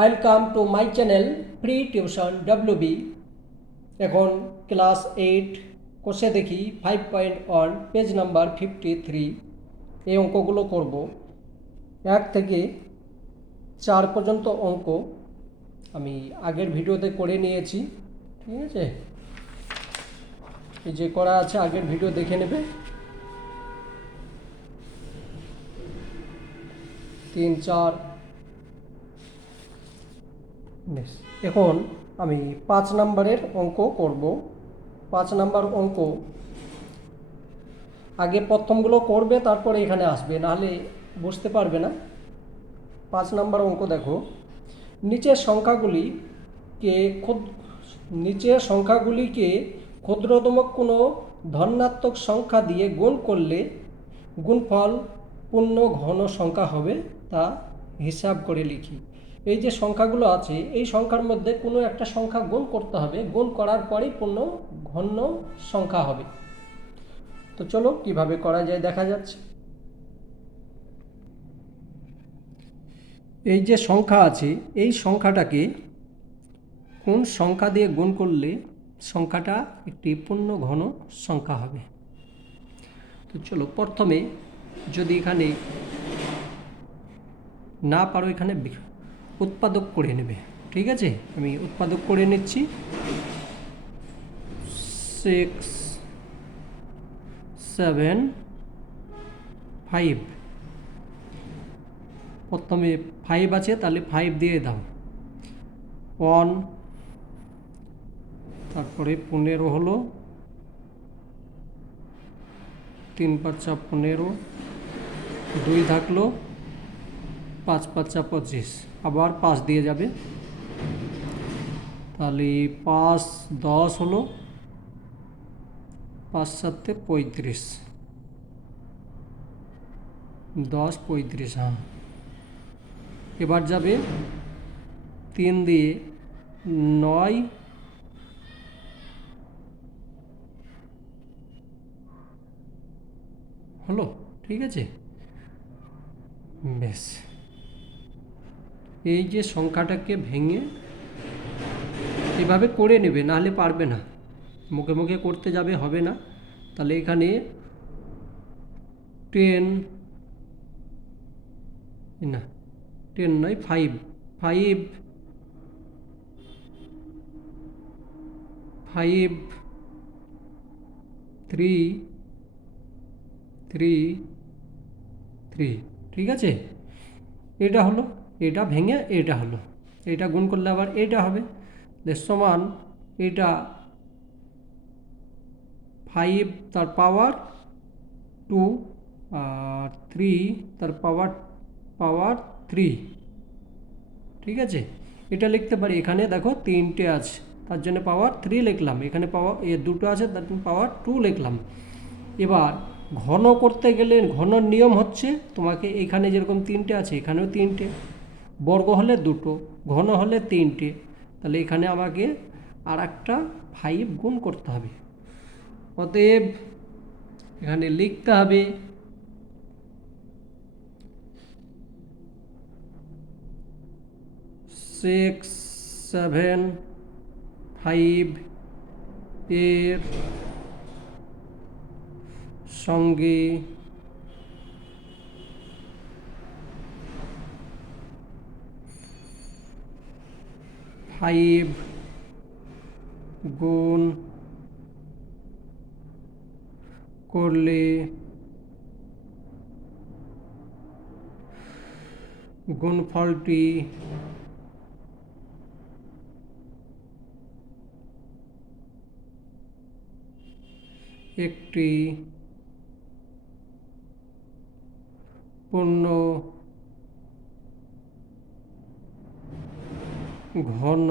Welcome to my channel pre tuition WB. এখন class 8 কোষে দেখি 5.1 পেজ নাম্বার 53। এই অঙ্কগুলো করব 1 থেকে 4 পর্যন্ত অঙ্ক আমি আগের ভিডিওতে করে নিয়েছি। ঠিক আছে, এই যে করা আছে আগের ভিডিও দেখে নেবে। 3, 4 বেশ। এখন আমি 5 নম্বরের অঙ্ক করব। 5 নম্বর অঙ্ক আগে প্রথমগুলো করবে, তারপরে এখানে আসবে, নাহলে বুঝতে পারবে না। 5 নম্বর অঙ্ক দেখো, নিচের সংখ্যাগুলিকে ক্ষুদ্রতম কোনো ধনাত্মক সংখ্যা দিয়ে গুণ করলে গুণফল পূর্ণ ঘন সংখ্যা হবে, তা হিসাব করে লিখি। এই যে সংখ্যাগুলো আছে, এই সংখ্যার মধ্যে কোনো একটা সংখ্যা গুণ করতে হবে, গুণ করার পরেই পূর্ণ ঘন সংখ্যা হবে। তো চলো কিভাবে করা যায় দেখা যাচ্ছে। এই যে সংখ্যা আছে, এই সংখ্যাটাকে কোন সংখ্যা দিয়ে গুণ করলে সংখ্যাটা একটি পূর্ণ ঘন সংখ্যা হবে। তো চলো প্রথমে, যদি এখানে না পারো এখানে উৎপাদক করে নেবে। ঠিক আছে, আমি উৎপাদক করে নিচ্ছি। 6, 7, 5। প্রথমে 5 আছে, তাহলে 5 দিয়ে দাও। 1, তারপরে 15 হলো, 3 × 5 = 15, 2 থাকলো, 5 × 5 = 25, আবার 5 দিয়ে যাবে, তাহলে 5, 10 হলো, 5 × 7 = 35, 10, 35। হ্যাঁ, এবার যাবে 3 দিয়ে 9, হলো। ঠিক আছে, বেশ। এই যে সংখ্যাটাকে ভেঙে এভাবে করে নেবে, নাহলে পারবে না, মুখে মুখে করতে যাবে, হবে না। তাহলে এখানে 10 না, 10 নয়, 5, 5, 5, 3, 3, 3। ঠিক আছে, এটা হলো, এটা ভেঙে এটা হলো, এটা গুণ করলে আবার এটা হবে, সমান এটা 5 তার পাওয়ার 2 আর 3 তার পাওয়ার 3। ঠিক আছে, এটা লিখতে পারি। এখানে দেখো 3টে আছে, তার জন্য পাওয়ার 3 লিখলাম, এখানে পাওয়ার দুটো আছে, তার জন্য পাওয়ার 2 লিখলাম। এবার ঘন করতে গেলে ঘনর নিয়ম হচ্ছে, তোমাকে এখানে যেরকম 3টে আছে এখানেও 3টে, বর্গ হলে 2টো, ঘন হলে 3টে, তাহলে এখানে আমাকে আর একটা 5 গুণ করতে হবে। অতএব এখানে লিখতে হবে 6, 7, 5 এর সঙ্গে ফাইভ গুণ করলে গুণফলটি একটি পূর্ণ ঘন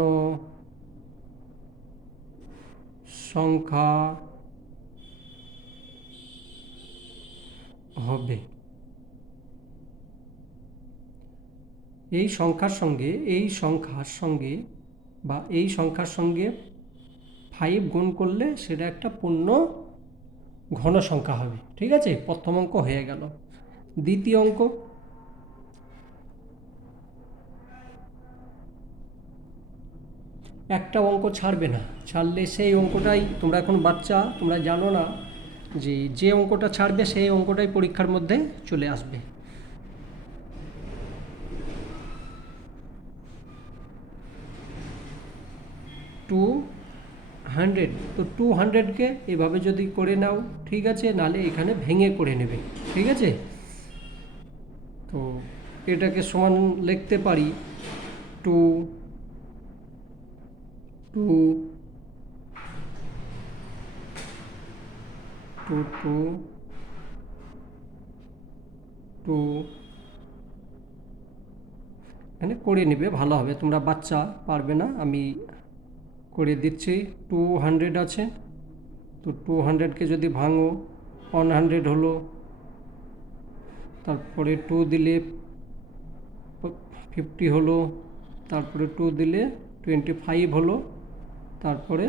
সংখ্যা হবে। এই সংখ্যার সঙ্গে 5 গুণ করলে সেটা একটা পূর্ণ ঘন সংখ্যা হবে। ঠিক আছে, প্রথম অঙ্ক হয়ে গেল। দ্বিতীয় অঙ্ক, একটা অঙ্ক ছাড়বে না, ছাড়লে সেই অঙ্কটাই, তোমরা এখন বাচ্চা, তোমরা জানো না যে যে অঙ্কটা ছাড়বে সেই অঙ্কটাই পরীক্ষার মধ্যে চলে আসবে। টু 100, তো 200কে এভাবে যদি করে নাও ঠিক আছে, নালে এখানে ভেঙে করে নেবে, ঠিক আছে। তো এটাকে সমান লিখতে পারি two two two two two, এখানে করে নেবে ভালো হবে, তোমরা বাচ্চা পারবে না, আমি করে দিচ্ছি। 200 আছে, তো 200কে যদি ভাঙো 100 হলো, তারপরে 2 দিলে 50 হলো, তারপরে 2 দিলে 25 হলো, তারপরে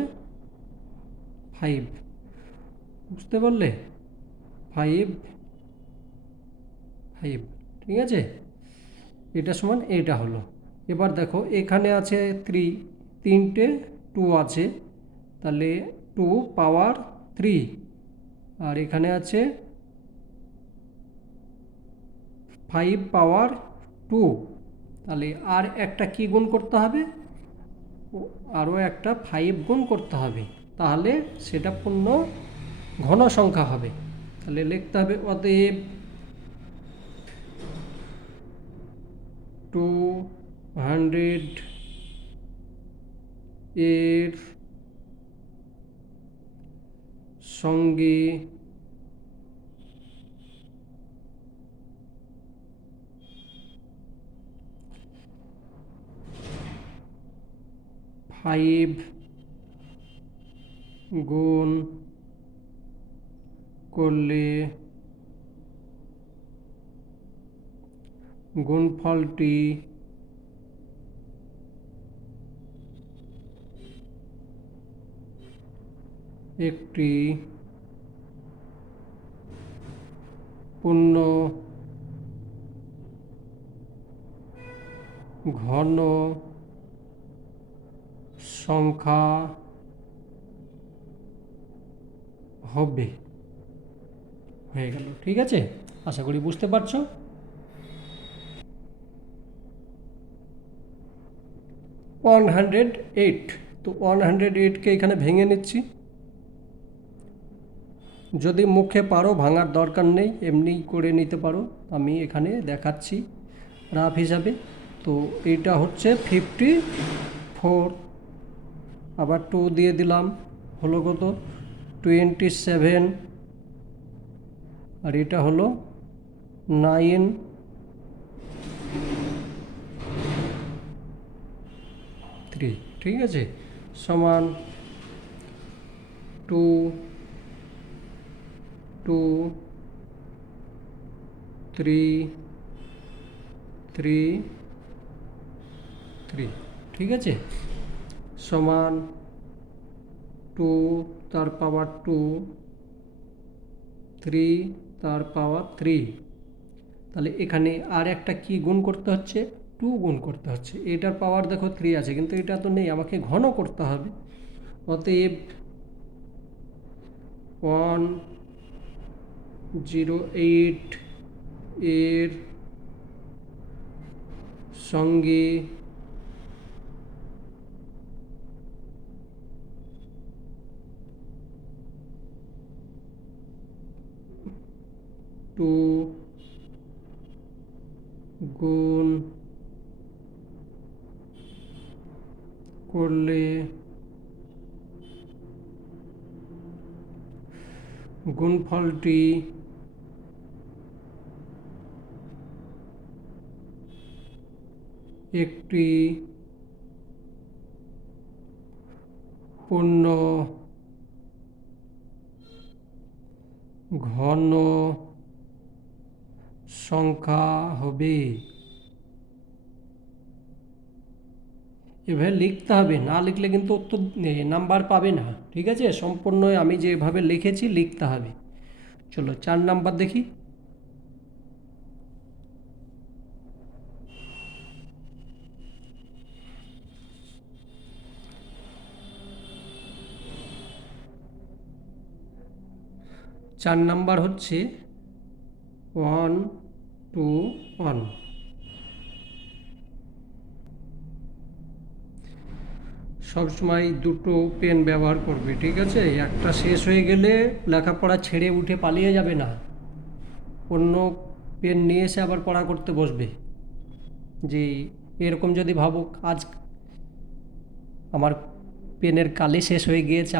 5, বুঝতে পারলে? 5 5, ঠিক আছে, এটা সমান এটা হলো। এবার দেখো এখানে আছে 3, তিনটে 2 আছে, তাহলে 2 পাওয়ার 3, আর এখানে আছে 5 পাওয়ার 2, তাহলে আর একটা কি গুণ করতে হবে, আরও একটা 5 গুণ করতে হবে, তাহলে সেটা পূর্ণ ঘন সংখ্যা হবে। তাহলে লিখতে হবে অতএব 200 এর সঙ্গে 5 গুণ করলে গুণফলটি একটি পূর্ণ ঘন সংখ্যা হবে। হয়ে গেল, ঠিক আছে, আশা করি বুঝতে পারছো। 108, তো 108কে এখানে ভেঙে নিচ্ছি, যদি মুখে পারো ভাঙার দরকার নেই, এমনি করে নিতে পারো, আমি এখানে দেখাচ্ছি রাফ হিসাবে। তো এইটা হচ্ছে 54, আবার 2 দিয়ে দিলাম, হলো কত 27, আর এটা হলো 9, ঠিক আছে, সমান 2 2 3 3 3, ঠিক আছে, সমান 2 তার পাওয়ার 2, 3 তার পাওয়ার 3, তাহলে এখানে আর একটা কি গুণ করতে হচ্ছে, 2 গুণ করতে হচ্ছে। এটার পাওয়ার দেখো 3 আছে, কিন্তু এটা তো নেই, আমাকে ঘন করতে হবে। অতএব 108 এর সঙ্গে 2 গুণ করলে গুণফলটি একটি পূর্ণ ঘন সংখ্যা হবে। এভাবে লিখতে হবে, না লিখলে কিন্তু উত্তর নাম্বার পাবে না, ঠিক আছে, সম্পূর্ণ আমি যেভাবে লিখেছি লিখতে হবে। চলো 4 নাম্বার দেখি। 4 নাম্বার হচ্ছে 1 2 1। সবসময় দুটো পেন ব্যবহার করবে, ঠিক আছে? একটা শেষ হয়ে গেলে লেখাপড়া ছেড়ে উঠে পালিয়ে যাবে না, অন্য পেন নিয়ে এসে আবার পড়া করতে বসবে। যে এরকম যদি ভাবো আজ আমার পেনের কালি শেষ হয়ে গিয়েছে,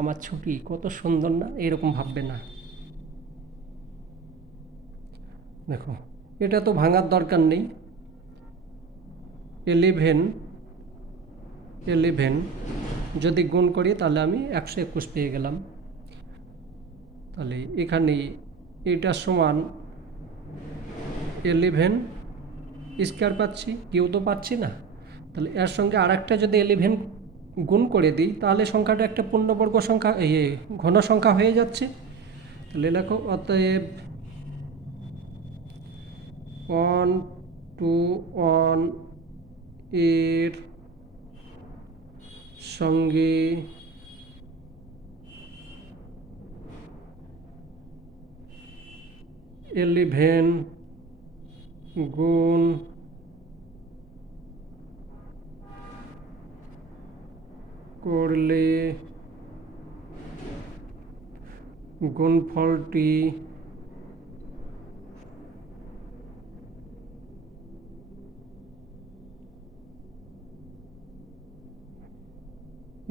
আমার ছুটি কত সুন্দর না, এরকম ভাববে না। দেখো, এটা তো ভাঙার দরকার নেই। 11 যদি গুণ করি তাহলে আমি 121 পেয়ে গেলাম। তাহলে এখানে এটা সমান 11 স্কোয়ার পাচ্ছি, কেউ তো পাচ্ছি না। তাহলে এর সঙ্গে আর একটা যদি 11 গুণ করে দিই তাহলে সংখ্যাটা একটা পূর্ণবর্গ সংখ্যা, ঘন সংখ্যা হয়ে যাচ্ছে। তাহলে লেখো অতএব 1 2 1 এর সঙ্গে 11 গুণ করলে গুণফলটি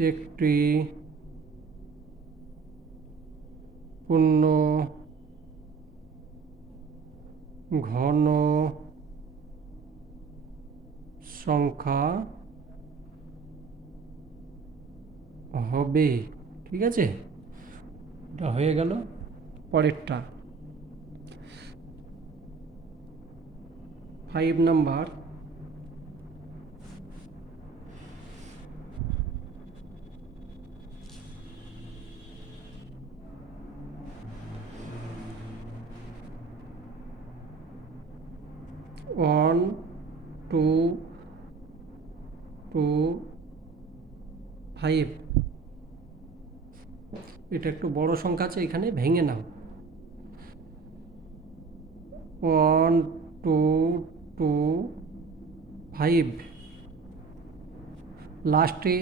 একটি পূর্ণ ঘন সংখ্যা হবে। ঠিক আছে, এটা হয়ে গেল। পরেরটা 5 নাম্বার। 1 2 2 5, এটা একটু বড় সংখ্যা আছে, এখানে ভেঙে নাও। 1 2 2 5, লাস্টে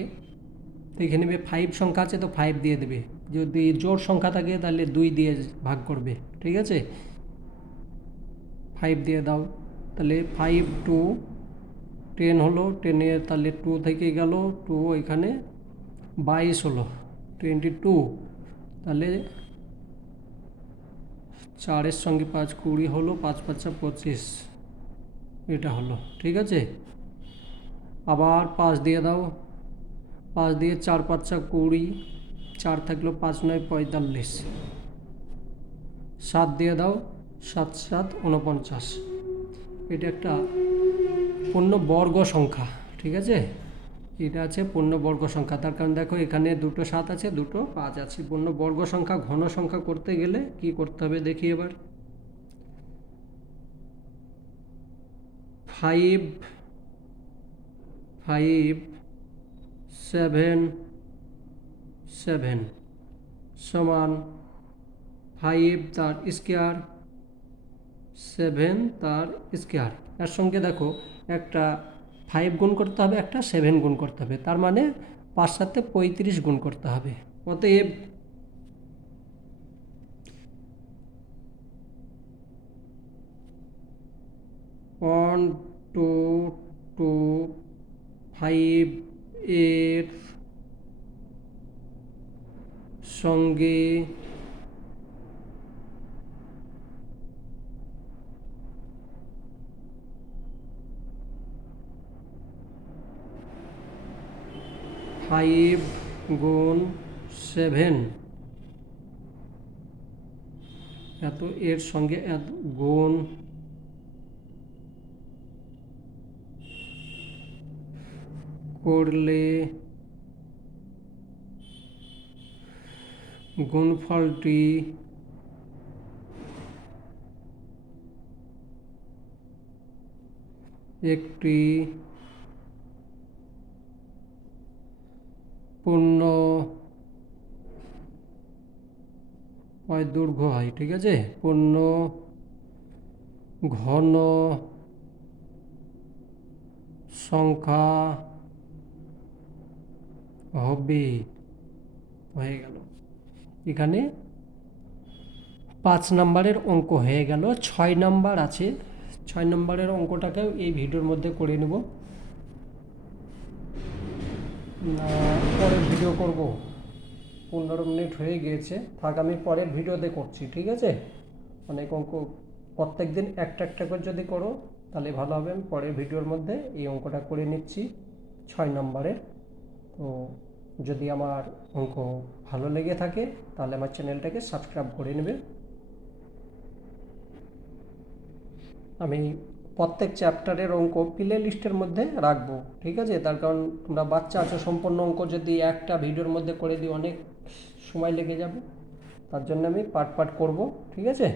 দেখে নেবে 5 সংখ্যা আছে তো 5 দিয়ে দেবে, যদি জোড় সংখ্যা থাকে তাহলে 2 দিয়ে ভাগ করবে। ঠিক আছে, 5 দিয়ে দাও। তাহলে 5 2 10 হলো, 10 তাহলে 2 থেকে গেল 2, এখানে 22 হলো, 22। তাহলে 4-এর সঙ্গে 5 20 হলো, 5 5 25, এটা হলো। ঠিক আছে, আবার 5 দিয়ে দাও, 5 দিয়ে 4 5 20, 4 থাকলো, 5 9 45, 7 দিয়ে দাও, 7 7 49। এটা একটা পূর্ণবর্গ সংখ্যা। ঠিক আছে, এটা আছে পূর্ণবর্গ সংখ্যা, তার কারণ দেখো এখানে দুটো 7 আছে, দুটো 5 আছে। পূর্ণবর্গ সংখ্যা ঘন সংখ্যা করতে গেলে কি করতে হবে দেখি এবার। 5 5 7 7 সমান 5 তার স্কোয়ার 7 তার স্কোয়ার। এর সঙ্গে দেখো একটা 5 গুণ করতে হবে, একটা 7 গুণ করতে হবে, তার মানে 5 সাথে 35 গুণ করতে হবে। অতএব 1 2 2 5 এর সঙ্গে 5 গুণ 7, এত এর সঙ্গে এত গুণ করলে গুণফলটি একটি পূর্ণ পয়ের দৈর্ঘ্য হয়, ঠিক আছে। পূর্ণ ঘন সংখ্যা হবে, হয়ে গেল। এখানে 5 নম্বরের অঙ্ক হয়ে গেল। 6 নম্বর আছে, 6 নম্বরের অঙ্কটাকেও এই ভিডিওর মধ্যে করে নেব, পরের ভিডিও করব। 15 মিনিট হয়ে গিয়েছে, থাক আমি পরের ভিডিওতে করছি, ঠিক আছে। অনেক অঙ্ক প্রত্যেক দিন একটা একটা করে যদি করো তাহলে ভালো হবে। আমি পরের ভিডিওর মধ্যে এই অঙ্কটা করে নিচ্ছি 6 নম্বরের। তো যদি আমার অঙ্ক ভালো লেগে থাকে তাহলে আমার চ্যানেলটাকে সাবস্ক্রাইব করে নেবে। আমি প্রত্যেক চ্যাপ্টারের অঙ্ক প্লে লিস্টের মধ্যে রাখবো, ঠিক আছে। তার কারণ তোমরা বাচ্চা আছো, সম্পূর্ণ অঙ্ক যদি একটা ভিডিওর মধ্যে করে দিই অনেক সময় লেগে যাবে, তার জন্য আমি পার্ট পার্ট করব, ঠিক আছে।